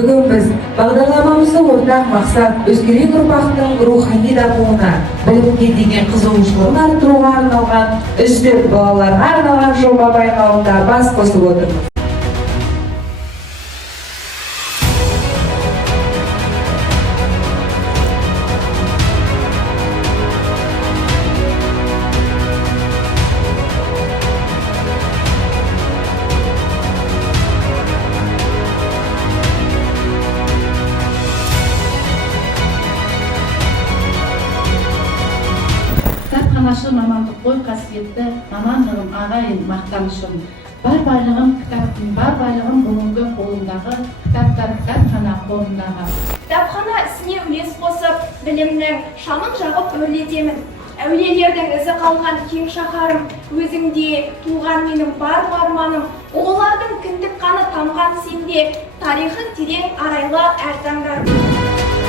Бүгін біз бағдарламамыздың ортақ мақсат өскелең ұрпақтың рухани дамуына, білімге деген қызығушылығын арттыруға арналған үздік балаларға арналған жоба байқауында бас қосып отырмыз. Кітапханашы мамандық қой қасиетті мамандығым ағайын мақтанышым. Бар байлығым кітаптың, бар байлығым бүгінгі қолымдағы кітаптар кітапхана қолымдағы. Кітапхана ісіне үлес қосып, білімнің шамын жағып өрлетемін. Әулиелердің ізі қалған кең шаһарым, өзіңде туған менің бар арманым. Олардың кіндік қаны тамған сенде, тарихын терең арайла әр таңда.